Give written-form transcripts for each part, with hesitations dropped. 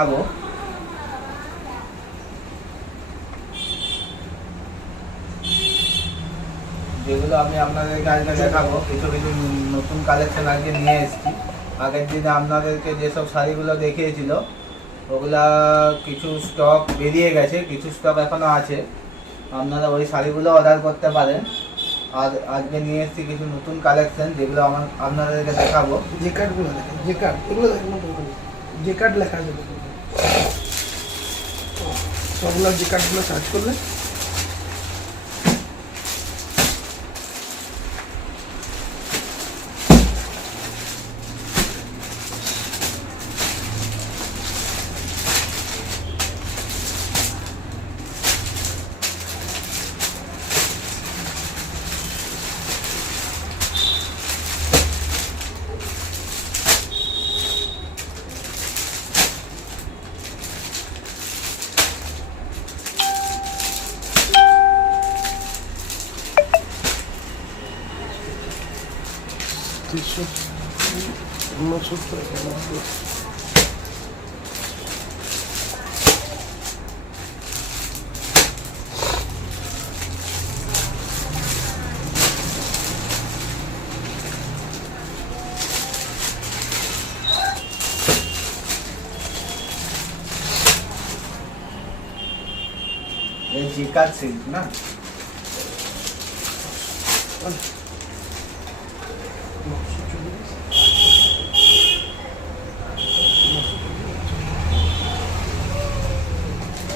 দেখাবো। যেগুলো আমি আপনাদেরকে আজকে দেখাবো, কিছু কিছু নতুন কালেকশন আজকে নিয়ে এসেছি। আগের দিনে আপনাদেরকে যেসব শাড়িগুলো দেখিয়েছিল ওগুলা কিছু স্টক বেরিয়ে গেছে, কিছু স্টক এখনো আছে। আপনারা ওই শাড়িগুলো অর্ডার করতে পারেন। আর আজকে নিয়ে এসেছি কিছু নতুন কালেকশন, যেগুলো আপনাদেরকে দেখাবো। যে কার্ডগুলো দেখেন, যে কার্ড এগুলো দেখেন, যে কার্ড লেখা আছে সবগুলো যে কার্ডগুলো সার্চ করলে এই জিকার সিল্ক না,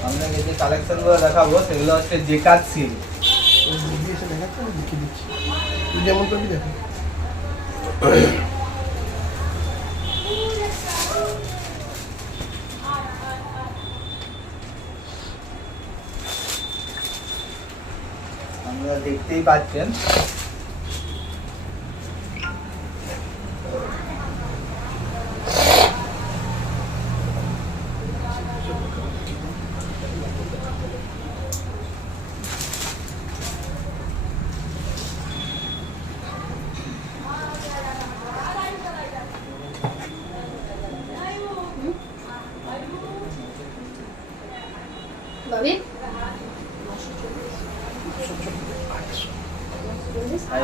আমরা যে কালেকশনগুলো দেখাবো সেগুলো হচ্ছে জেকার সিল্ক। দেখাচ্ছে আমি দেখিয়ে দিচ্ছি, যেমন করবি দেখো। আপনারা দেখতেই পাচ্ছেন। আর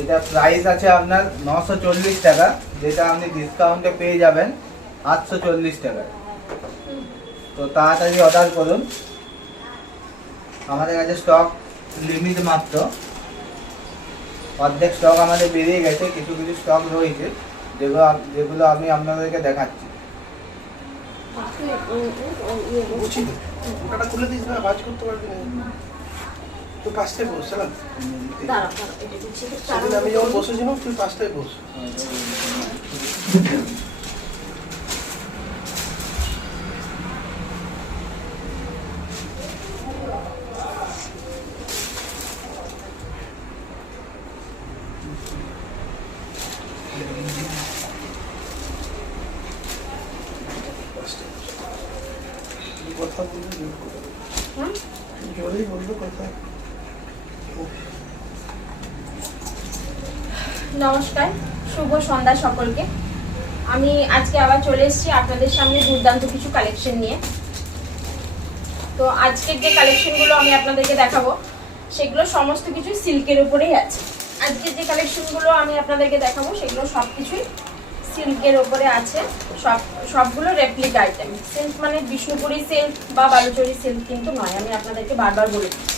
এটা প্রাইস আছে আপনার 940 টাকা, যেটা আপনি ডিসকাউন্টে পেয়ে যাবেন 840 টাকা। তো তাড়াতাড়ি অর্ডার করুন, আমাদের কাছে স্টক লিমিট মাত্র। অর্ধেক স্টক আমাদের বেরিয়ে গেছে, কিছু কিছু স্টক রয়েছে যেগুলো আমি আপনাদেরকে দেখাচ্ছি। ওটা খুলে দিস না, ভাজ করতে পারবি না। তুই পাঁচটায় বস, চলা। সেদিন আমি যখন বসেছিলাম তুই পাঁচটায় বস। কথা বলবো, জোরেই বলবো কথা। নমস্কার, শুভ সন্ধ্যা সকলকে। আমি আজকে আবার চলে এসেছি আপনাদের সামনে দুর্দান্ত কিছু কালেকশন নিয়ে। তো আজকের যে কালেকশনগুলো আমি আপনাদেরকে দেখাবো সেগুলো সমস্ত কিছু সিল্কের উপরেই আছে। আজকের যে কালেকশনগুলো আমি আপনাদেরকে দেখাবো সেগুলো সব কিছুই সিল্কের উপরে আছে। সবগুলো রেপ্লিকা আইটেম। সিল্ক মানে বিষ্ণুপুরি সিল্ক বা বালুচরী সিল্ক কিন্তু নয়, আমি আপনাদেরকে বারবার বলে দিচ্ছি,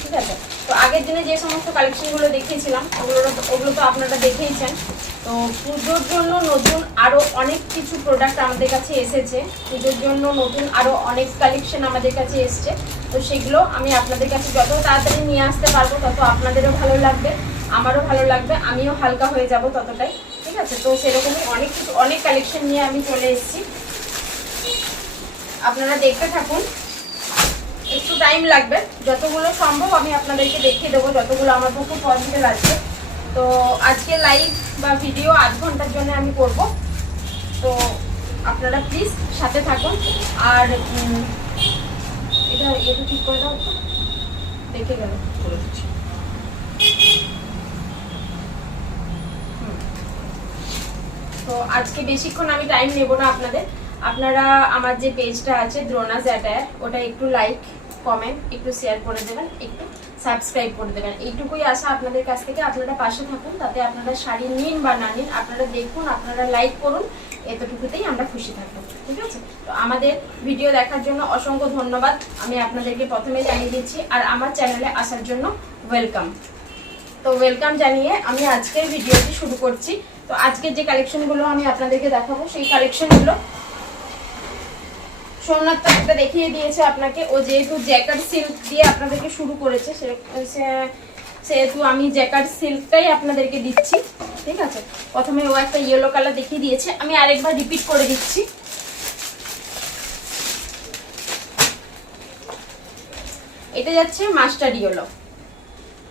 ঠিক আছে? তো আগের দিনে যে সমস্ত কালেকশনগুলো দেখিয়েছিলাম ওগুলো তো আপনারা দেখেইছেন। তো পুজোর জন্য নতুন আরও অনেক কিছু প্রোডাক্ট আমাদের কাছে এসেছে। পুজোর জন্য নতুন আরও অনেক কালেকশন আমাদের কাছে এসছে। তো সেগুলো আমি আপনাদের কাছে যত তাড়াতাড়ি নিয়ে আসতে পারবো তত আপনাদেরও ভালো লাগবে, আমারও ভালো লাগবে, আমিও হালকা হয়ে যাব ততটাই, ঠিক আছে? তো সেরকমই অনেক কালেকশন নিয়ে আমি চলে এসেছি, আপনারা দেখতে থাকুন। একটু টাইম লাগবে, যতগুলো সম্ভব আমি আপনাদেরকে দেখিয়ে দেবো, যতগুলো আমার পক্ষে পসিবল আছে। তো আজকে লাইভ বা ভিডিও 8 ঘন্টার জন্য আমি করব, তো আপনারা প্লিজ সাথে থাকুন। আর এটা ঠিক করে দাও, দেখে গেল করে দিচ্ছি। তো আজকে বেশিক্ষণ আমি টাইম নেব না আপনাদের। আপনারা আমার যে পেজটা আছে দ্রোনাস অ্যাটায়ার, ওটা একটু লাইক, কমেন্ট, একটু শেয়ার করে দেবেন, একটু সাবস্ক্রাইব করে দেবেন। এইটুকুই আশা আপনাদের কাছ থেকে। আপনারা পাশে থাকুন, তাতে আপনারা শাড়ি নিন বা না নিন, আপনারা দেখুন, আপনারা লাইক করুন, এতটুকুতেই আমরা খুশি থাকবো। ঠিক আছে? তো আমাদের ভিডিও দেখার জন্য অসংখ্য ধন্যবাদ আমি আপনাদেরকে প্রথমে জানিয়ে দিচ্ছি। আর আমার চ্যানেলে আসার জন্য ওয়েলকাম। তো ওয়েলকাম জানিয়ে আমি আজকের ভিডিওটি শুরু করছি। তো আজকের যে কালেকশনগুলো আমি আপনাদেরকে দেখাবো, সেই কালেকশনগুলো সোমনাথ একটা দেখিয়ে দিয়েছে আপনাকে। ও যেহেতু জ্যাকার্ড সিল্ক দিয়ে আপনাদেরকে শুরু করেছে, সেহেতু আমি জ্যাকার্ড সিল্কটাই আপনাদেরকে দিচ্ছি। ঠিক আছে? প্রথমে ও একটা ইয়েলো কালার দেখিয়ে দিয়েছে, আমি আরেকবার রিপিট করে দিচ্ছি। এটা যাচ্ছে মাস্টার্ড ইয়েলো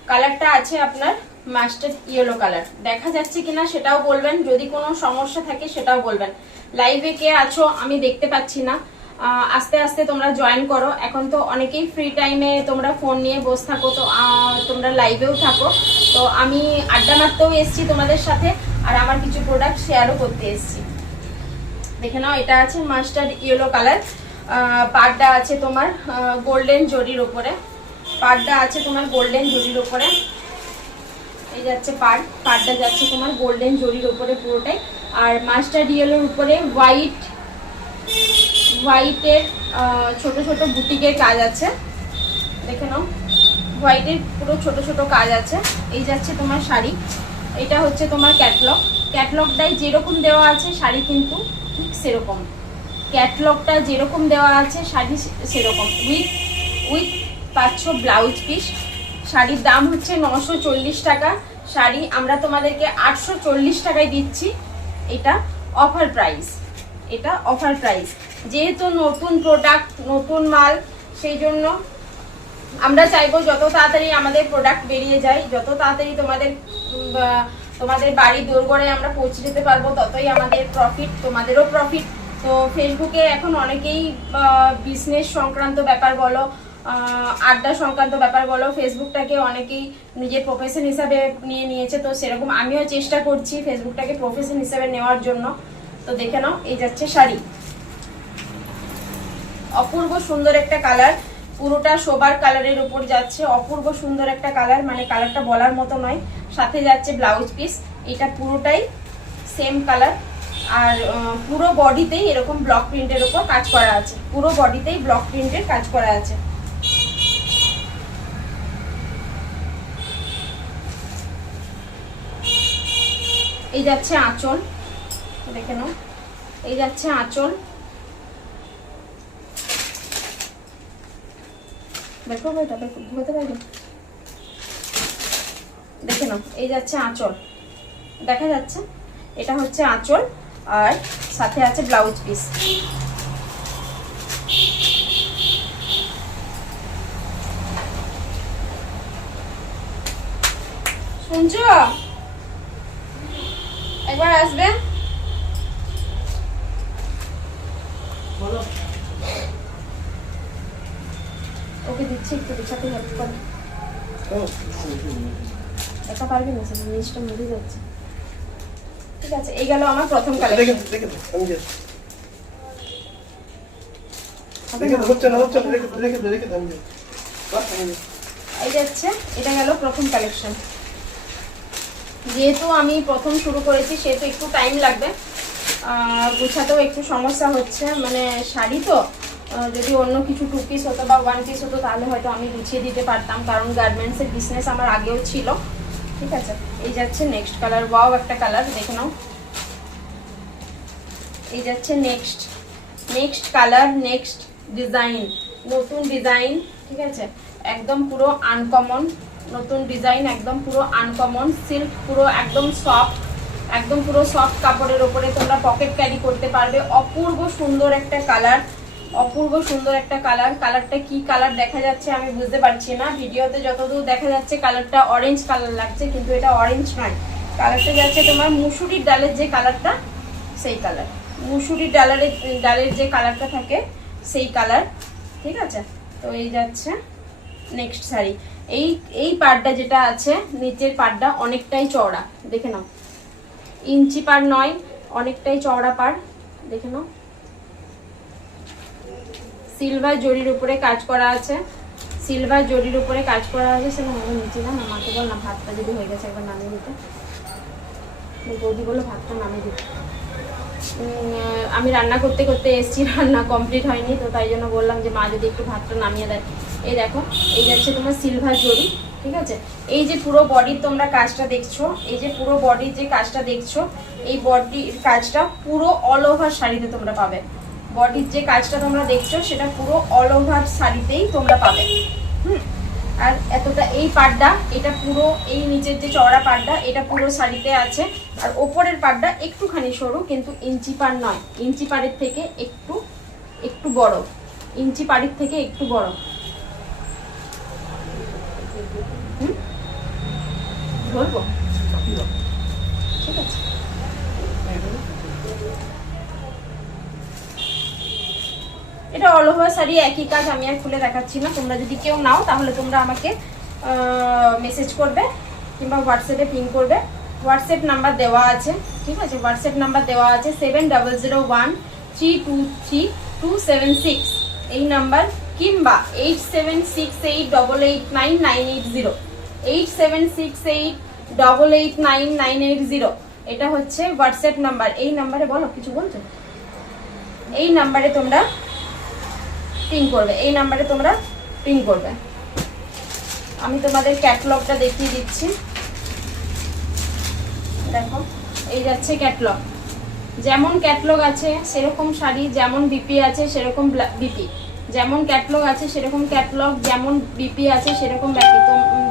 কালারটা, আছে আপনার মাস্টার্ড ইয়েলো কালার। দেখা যাচ্ছে কিনা সেটাও বলবেন, যদি কোনো সমস্যা থাকে সেটাও বলবেন। লাইভে কে আছো আমি দেখতে পাচ্ছি না, আস্তে আস্তে তোমরা জয়েন করো। এখন তো অনেকেই ফ্রি টাইমে তোমরা ফোন নিয়ে বসে থাকো, তো তোমরা লাইভেও থাকো। তো আমি আড্ডা মারতেও এসছি তোমাদের সাথে, আর আমার কিছু প্রোডাক্ট শেয়ারও করতে এসছি। দেখে নাও, এটা আছে মাস্টার্ড ইয়েলো কালার। পাড়টা আছে তোমার গোল্ডেন জরির উপরে, পাড়টা আছে তোমার গোল্ডেন জরির উপরে। এই যাচ্ছে পাড়টা যাচ্ছে তোমার গোল্ডেন জরির উপরে পুরোটাই। আর মাস্টার্ড ইয়েলোর উপরে হোয়াইটের ছোট ছোট বুটিকের কাজ আছে। দেখে নাও, হোয়াইটের পুরো ছোট ছোট কাজ আছে। এই যাচ্ছে তোমার শাড়ি। এটা হচ্ছে তোমার ক্যাটলগটাই যেরকম দেওয়া আছে শাড়ি কিন্তু ঠিক সেরকম। ক্যাটলগটা যেরকম দেওয়া আছে শাড়ি সেরকম। উইথ পাচ্ছ ব্লাউজ পিস। শাড়ির দাম হচ্ছে 940 টাকা। শাড়ি আমরা তোমাদেরকে 840 টাকায় দিচ্ছি। এটা অফার প্রাইস, এটা অফার প্রাইস। যেহেতু নতুন প্রোডাক্ট, নতুন মাল, সেই জন্য আমরা চাইবো যত তাড়াতাড়ি আমাদের প্রোডাক্ট বেরিয়ে যায়, যত তাড়াতাড়ি তোমাদের বাড়ি দোরগোড়ে আমরা পৌঁছে যেতে পারবো, ততই আমাদের প্রফিট, তোমাদেরও প্রফিট। তো ফেসবুকে এখন অনেকেই বিজনেস সংক্রান্ত ব্যাপার বলো, আড্ডা সংক্রান্ত ব্যাপার বলো, ফেসবুকটাকে অনেকেই নিজের প্রফেশন হিসাবে নিয়ে নিয়েছে। তো সেরকম আমিও চেষ্টা করছি ফেসবুকটাকে প্রফেশন হিসাবে নেওয়ার জন্য। তো দেখে নাও, এই যাচ্ছে শাড়ি। অপূর্ব সুন্দর একটা কালার, পুরোটা সোবার কালারের উপর যাচ্ছে। অপূর্ব সুন্দর একটা কালার, মানে কালারটা বলার মতো নয়। সাথে যাচ্ছে ব্লাউজ পিস, এটা পুরোটাই সেম কালার। আর পুরো বডিতেই এরকম ব্লক প্রিন্টের উপর কাজ করা আছে, পুরো বডিতেই ব্লক প্রিন্টের কাজ করা আছে। এই যাচ্ছে আঁচল, দেখে নাও, এই যাচ্ছে আঁচল। দেখো এটা ধরতে পারবে, দেখে নাও, এই যাচ্ছে আঁচল, দেখা যাচ্ছে? এটা হচ্ছে আঁচল, আর সাথে আছে ব্লাউজ পিস। শুনছো? একবার আসবে? ওকে দিচ্ছি, একটু বিছাতে হেল্প করে। একা পারবে না, জিনিসটা মরে যাচ্ছে। ঠিক আছে, এই গেল আমার প্রথম কালেকশন। এই যাচ্ছে, এটা গেল প্রথম কালেকশন। যেহেতু আমি প্রথম শুরু করেছি সেহেতু একটু টাইম লাগবে, গুছাতেও একটু সমস্যা হচ্ছে। মানে শাড়ি তো, যদি অন্য কিছু 2 পিস হতো বা 1 পিস হতো তাহলে হয়তো আমি গুছিয়ে দিতে পারতাম, কারণ গার্মেন্টসের বিজনেস আমার আগেও ছিল। ঠিক আছে, এই যাচ্ছে নেক্সট কালার। ওয়াও একটা কালার, দেখে নাও। এই যাচ্ছে নেক্সট কালার, নেক্সট ডিজাইন, নতুন ডিজাইন। ঠিক আছে, একদম পুরো আনকমন নতুন ডিজাইন, একদম পুরো আনকমন সিল্ক, পুরো একদম সফট, একদম পুরো সফট কাপড়ের ওপরে তোমরা পকেট ক্যারি করতে পারবে। অপূর্ব সুন্দর একটা কালার, অপূর্ব সুন্দর একটা কালার। কালারটা কি কালার দেখা যাচ্ছে আমি বুঝতে পারছি না, ভিডিওতে যতদূর দেখা যাচ্ছে কালারটা অরেঞ্জ কালার লাগছে, কিন্তু এটা অরেঞ্জ নয়। কালারটা যাচ্ছে তোমার মুসুরির ডালের যে কালারটা, সেই কালার, মুসুরির ডালের যে কালারটা থাকে সেই কালার। ঠিক আছে, তো এই যাচ্ছে নেক্সট শাড়ি। এই পাড়টা যেটা আছে, নিচের পাড়টা অনেকটাই চওড়া, দেখে নাও। ইঞ্চি পাড় নয়, অনেকটাই চওড়া পাড়, দেখে নাও। সিলভার জরির উপরে কাজ করা আছে, সিলভার জরির উপরে কাজ করা আছে। সে আমার নিচে না মাকে বল না ভাতটা যদি হয়ে গেছে একবার নামিয়ে দিতে। বৌদি বললো ভাতটা নামিয়ে দিতে। আমি রান্না করতে করতে এসছি, রান্না কমপ্লিট হয়নি, তো তাই জন্য বললাম যে মা যদি একটু ভাতটা নামিয়ে দেয়। এই দেখো, এই যাচ্ছে তোমার সিলভার জরি, ঠিক আছে। এই যে পুরো বডির তোমরা কাজটা দেখছো, এই যে পুরো বডির যে কাজটা দেখছো, এই বডির কাজটা পুরো অল ওভার শাড়িতে তোমরা পাবে। বডির যে কাজটা তোমরা দেখছো সেটা পুরো অল ওভার শাড়িতেই তোমরা পাবে। আর এতটা এই পাড়টা, এটা পুরো এই নিচের যে চওড়া পাড়টা এটা পুরো শাড়িতে আছে। আর ওপরের পাড়টা একটুখানি সরু, কিন্তু ইঞ্চি পাড় নয়, ইঞ্চি পাড়ের থেকে একটু বড়, ইঞ্চি পাড়ের থেকে একটু বড়। বলবো ঠিক আছে। এটা অল ওভার শাড়ি একই কাজ, আমি আর খুলে দেখাচ্ছি না। তোমরা যদি কেউ নাও তাহলে তোমরা আমাকে মেসেজ করবে কিংবা হোয়াটসঅ্যাপে পিং করবে। হোয়াটসঅ্যাপ নাম্বার দেওয়া আছে, ঠিক আছে। হোয়াটসঅ্যাপ নাম্বার দেওয়া আছে 7001323276 এই নাম্বার, কিংবা 8768889980 8768889980 এটা হচ্ছে হোয়াটসঅ্যাপ নাম্বার। এই নাম্বারে বলো কিছু বলছো, এই নাম্বারে তোমরা পিং করবে, এই নাম্বারে তোমরা পিং করবে। আমি তোমাদের ক্যাটালগটা দেখিয়ে দিচ্ছি। দেখো, এই যাচ্ছে ক্যাটালগ। যেমন ক্যাটালগ আছে সেরকম শাড়ি, যেমন বিপি আছে সেরকম বিপি, যেমন ক্যাটালগ আছে সেরকম ক্যাটালগ, যেমন বিপি আছে সেরকম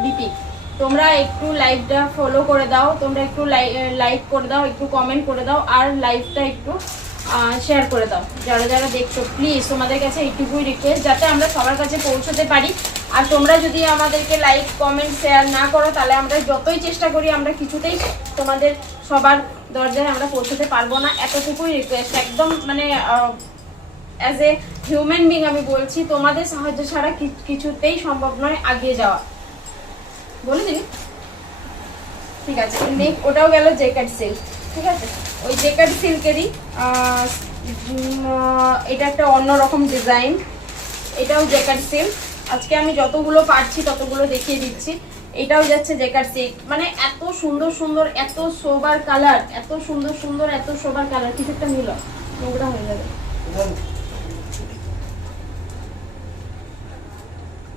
বিপি। তোমরা একটু লাইভটা ফলো করে দাও, তোমরা একটু লাইক করে দাও, একটু কমেন্ট করে দাও, আর লাইভটা একটু শেয়ার করে দাও। যারা যারা দেখছো প্লিজ তোমাদের কাছে এইটুকুই রিকোয়েস্ট, যাতে আমরা সবার কাছে পৌঁছতে পারি। আর তোমরা যদি আমাদেরকে লাইক কমেন্ট শেয়ার না করো তাহলে আমরা যতই চেষ্টা করি আমরা কিছুতেই তোমাদের সবার দরজায় আমরা পৌঁছতে পারবো না। এতটুকুই রিকোয়েস্ট, একদম মানে অ্যাজ এ হিউম্যান বিং আমি বলছি, তোমাদের সাহায্য ছাড়া কিছুতেই সম্ভব নয় আগিয়ে যাওয়া। বলে দিবি ঠিক আছে। ওটাও গেল জেকার্ড সিল্ক, ঠিক আছে। ওই জেকার্ড সিল্কেরই এটা একটা অন্যরকম ডিজাইন, এটাও জেকার্ড সিল্ক। আজকে আমি যতগুলো পারছি ততগুলো দেখিয়ে দিচ্ছি। এটাও যাচ্ছে জেকার্ড সিল্ক, মানে এত সুন্দর সুন্দর, এত সোবার কালার, এত সুন্দর সুন্দর, এত সোবার কালার। কিছু একটা মিল নোংরা হয়ে যাবে।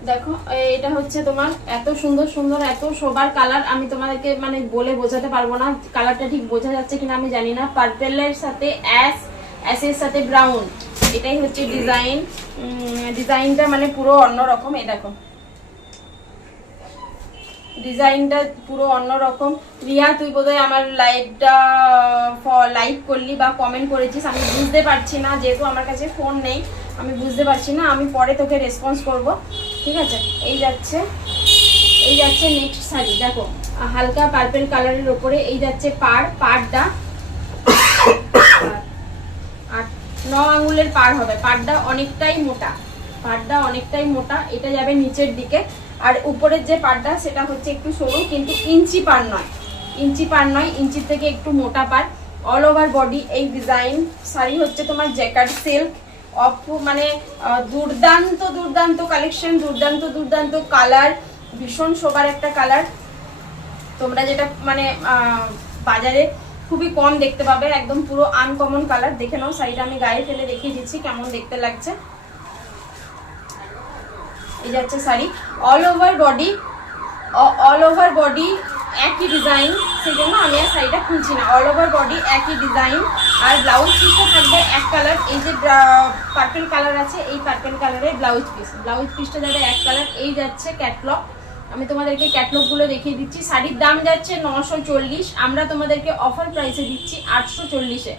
দেখো, এটা হচ্ছে তোমার এত সুন্দর সুন্দর, এত সোবার কালার। আমি তোমাদেরকে মানে বলে বোঝাতে পারবো না, কালারটা ঠিক বোঝা যাচ্ছে কিনা আমি জানি না। পার্পেলের সাথে অ্যাশের সাথে ব্রাউন, এটাই হচ্ছে ডিজাইন। ডিজাইনটা মানে পুরো অন্যরকম। এই দেখো, ডিজাইনটা পুরো অন্যরকম। রিয়া, তুই বোধহয় আমার লাইভটা লাইক করলি বা কমেন্ট করেছিস, আমি বুঝতে পারছি না, যেহেতু আমার কাছে ফোন নেই আমি বুঝতে পারছি না। আমি পরে তোকে রেসপন্স করব, ঠিক আছে। এই যাচ্ছে নেক্সট শাড়ি। দেখো, হালকা পার্পল কালারের উপরে এই যাচ্ছে পাড়টা 9 আঙ্গুলের পাড় হবে। পাড়টা অনেকটাই মোটা, এটা যাবে নিচের দিকে। আর উপরের যে পাড়টা সেটা হচ্ছে একটু সরু, কিন্তু ইঞ্চি পাড় নয়, ইঞ্চির থেকে একটু মোটা পাড়। অল ওভার বডি এই ডিজাইন। শাড়ি হচ্ছে তোমার জেকার্ড সিল্ক, মানে দুর্দান্ত কালেকশন, দুর্দান্ত কালার, ভীষণ শোবার একটা কালার। তোমরা যেটা মানে বাজারে খুবই কম দেখতে পাবে, একদম পুরো আনকমন কালার। দেখে নাও শাড়িটা, আমি গায়ে ফেলে দেখিয়ে দিচ্ছি কেমন দেখতে লাগছে। এই যাচ্ছে শাড়ি, অল ওভার বডি একই ডিজাইন, সেই জন্য আমি আর শাড়িটা খুলছি না। অল ওভার বডি একই ডিজাইন, আর ব্লাউজ পিসটা থাকবে এক কালার। এই যে পার্পল কালার আছে, এই পার্পল কালারের ব্লাউজ পিসটা যাবে এক কালার। এই যাচ্ছে ক্যাটলগ, আমি তোমাদেরকে ক্যাটলগুলো দেখিয়ে দিচ্ছি। শাড়ির দাম যাচ্ছে 940, আমরা তোমাদেরকে অফার প্রাইসে দিচ্ছি 840-এ।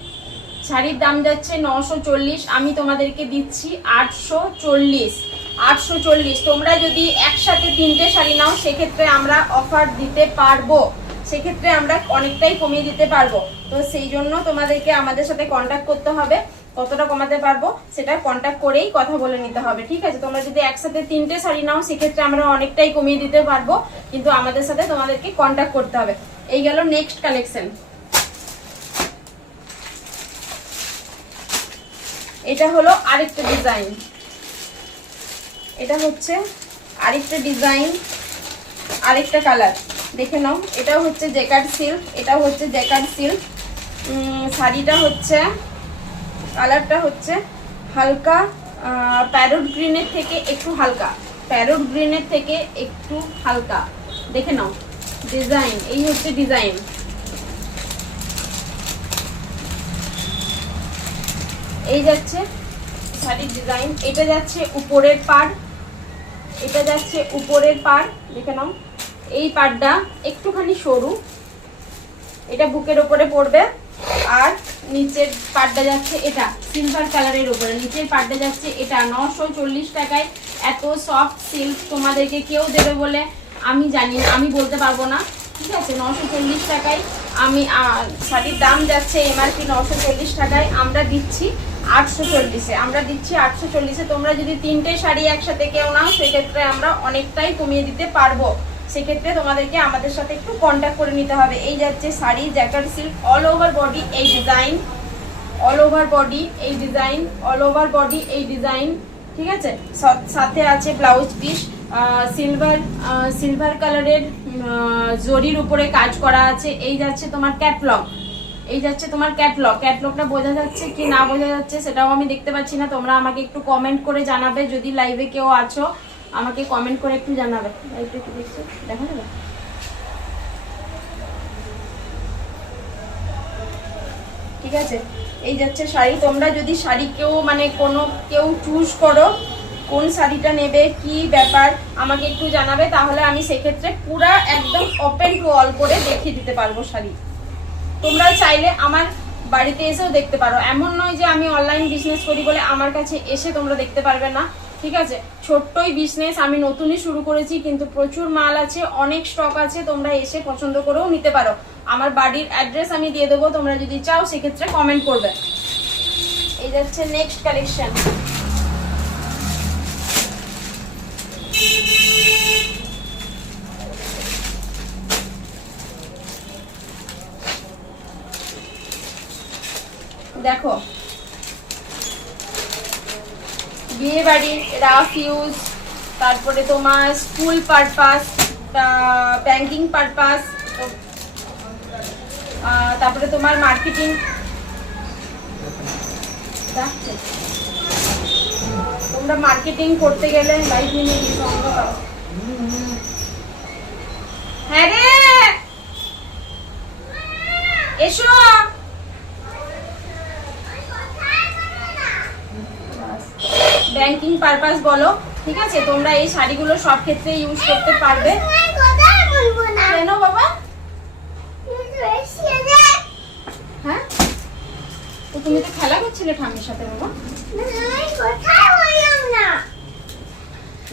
শাড়ির দাম যাচ্ছে 940, আমি তোমাদেরকে দিচ্ছি 840। তোমরা যদি একসাথে 3টে শাড়ি নাও সেক্ষেত্রে আমরা অফার দিতে পারবো, সেক্ষেত্রে আমরা অনেকটাই কমিয়ে দিতে পারবো। তো সেই জন্য তোমাদেরকে আমাদের সাথে কন্ট্যাক্ট করতে হবে, কতটা কমাতে পারবো সেটা কন্ট্যাক্ট করেই কথা বলে নিতে হবে, ঠিক আছে। তোমরা যদি একসাথে 3টে শাড়ি নাও সেক্ষেত্রে আমরা অনেকটাই কমিয়ে দিতে পারবো, কিন্তু আমাদের সাথে তোমাদেরকে কন্ট্যাক্ট করতে হবে। এই গেল নেক্সট কালেকশন। এটা হলো আরেকটা ডিজাইন, এটা হচ্ছে আরেকটা ডিজাইন, আরেকটা কালার, দেখে নাও। এটাও হচ্ছে জ্যাকার্ড সিল্ক, এটাও হচ্ছে জ্যাকার্ড সিল্ক। শাড়িটা হচ্ছে, কালারটা হচ্ছে হালকা প্যারোট গ্রিনের থেকে একটু হালকা, প্যারোট গ্রিনের থেকে একটু হালকা, দেখে নাও। ডিজাইন, এই হচ্ছে ডিজাইন। এই যাচ্ছে শাড়ির ডিজাইন। এটা যাচ্ছে উপরের পাড়, এটা যাচ্ছে উপরের পাড়, দেখে নাও। এই পাড়টা একটুখানি সরু, এটা বুকের ওপরে পড়বে। আর নিচের পাড়টা যাচ্ছে এটা সিলভার কালারের উপরে, নিচের পাড়টা যাচ্ছে এটা 940 টাকায়। এত সফট সিল্ক তোমাদেরকে কেউ দেবে বলে আমি জানি না, আমি বলতে পারবো না, ঠিক আছে। 940 টাকায় আমি শাড়ির দাম যাচ্ছে এমআরপি 940 টাকায়, আমরা দিচ্ছি 840-এ, আমরা দিচ্ছি 840-এ। তোমরা যদি 3টে শাড়ি একসাথে কেউ নাও সেক্ষেত্রে আমরা অনেকটাই কমিয়ে দিতে পারবো। সেক্ষেত্রে তোমাদেরকে আমাদের সাথে একটু কন্ট্যাক্ট করে নিতে হবে। এই যাচ্ছে sari jacquard silk, all over body এই ডিজাইন, অল ওভার বডি এই ডিজাইন, অল ওভার বডি এই ডিজাইন, ঠিক আছে। সাথে আছে ব্লাউজ পিস সিলভার কালারের জরির উপরে কাজ করা আছে। এই যাচ্ছে তোমার ক্যাটলগ, এই যাচ্ছে তোমার ক্যাটলগ। ক্যাটলগটা বোঝা যাচ্ছে কি না বোঝা যাচ্ছে সেটাও আমি দেখতে পাচ্ছি না। তোমরা আমাকে একটু কমেন্ট করে জানাবে, যদি লাইভে কেউ আছো আমাকে কমেন্ট করে একটু জানাবে। লাইভটা একটু দেখছো, দেখা যাবে? ঠিক আছে। এই যাচ্ছে শাড়ি। তোমরা যদি শাড়ি কেউ মানে কেউ চুজ করো কোন শাড়িটা নেবে, কি ব্যাপার আমাকে একটু জানাবে, তাহলে আমি সেক্ষেত্রে পুরা একদম ওপেন টু অল করে দেখিয়ে দিতে পারবো শাড়ি। তোমরা চাইলে আমার বাড়িতে এসেও দেখতে পারো, এমন নয় যে আমি অনলাইন বিজনেস করি বলে আমার কাছে এসে তোমরা দেখতে পারবে না, ঠিক আছে। ছোট্টই বিজনেস, আমি নতুনই শুরু করেছি, কিন্তু প্রচুর মাল আছে, অনেক স্টক আছে, তোমরা এসে পছন্দ করেও নিতে পারো। আমার বাড়ির অ্যাড্রেস আমি দিয়ে দেবো, তোমরা যদি চাও সেক্ষেত্রে কমেন্ট করবে। এই যাচ্ছে নেক্সট কালেকশন। দেখো, বিয়ে বাড়ি, রাফ ইউজ, তারপরে তোমার স্কুল পারপাস, ব্যাংকিং পারপাস, তারপরে তোমার মার্কেটিং, তোমরা মার্কেটিং করতে গেলে লাইভ নিয়ে সঙ্গ পাও। হ্যাঁ রে, এসো। ব্যাংকিং পারপাস বলো, ঠিক আছে। তোমরা এই শাড়িগুলো সব ক্ষেত্রে ইউজ করতে পারবে। কেন বাবা? হ্যাঁ, তো তুমি তো খেলা করছিলে ঠাম্মির সাথে বাবা।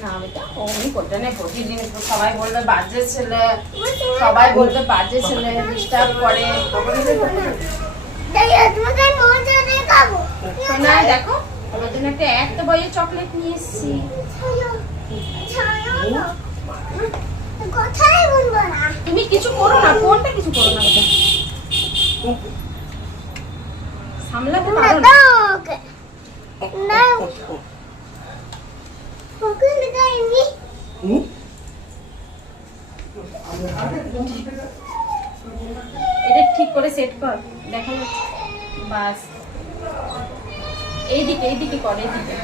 না বেটা, ওই করতে নেই, প্রতিদিন সবাই বলবে বাজে ছেলে, সবাই বলবে বাজে ছেলে, ডিস্টার্ব করে। না দেখো, আমার জন্য একটা বইয়ের চকলেট নিয়ে এসেছি। তুমি কিছু করো না, ফোনটা কিছু করো না বেটা, সামলাতে পারো না। এটা ঠিক করে সেট কর, দেখা যাচ্ছে। বাস এইদিকে এইদিকে কর, এইদিকে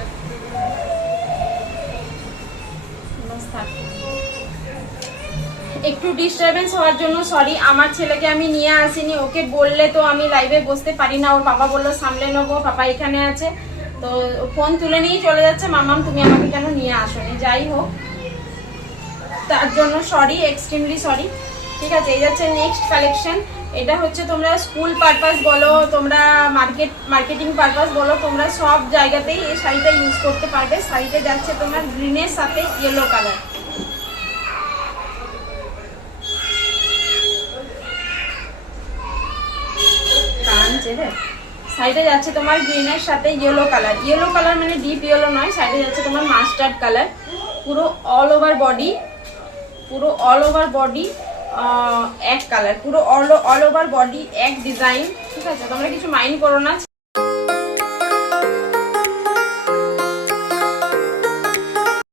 বাস থাক। একটু ডিস্টারবেন্স হওয়ার জন্য সরি। আমার ছেলেকে আমি নিয়ে আসিনি, ওকে বললে তো আমি লাইভে বসতে পারি না। ওর পাপা বললো সামলে নেবো, পাপা এখানে আছে, তো ফোন তুলে নিয়ে চলে যাচ্ছে। মামাম তুমি আমাকে কেন নিয়ে আসোনি? যাই হোক, তার জন্য সরি, এক্সট্রিমলি সরি, ঠিক আছে। এই যাচ্ছে নেক্সট কালেকশন। এটা হচ্ছে তোমরা স্কুল পারপাস বলো, তোমরা মার্কেটিং পারপাস বলো, তোমরা সব জায়গাতেই এই শাড়িটা ইউজ করতে পারবে। শাড়িটা যাচ্ছে তোমার গ্রিনের সাথে ইয়েলো কালার, শাড়িটা যাচ্ছে তোমার গ্রিনের সাথে ইয়েলো কালার। ইয়েলো কালার মানে ডিপ ইয়েলো নয়, শাড়িটা যাচ্ছে তোমার মাস্টার্ড কালার। পুরো অল ওভার বডি, পুরো অল ওভার বডি এক কালার, পুরো অল ওভার বডি এক ডিজাইন, ঠিক আছে। তোমরা কিছু মাইন্ড করো না।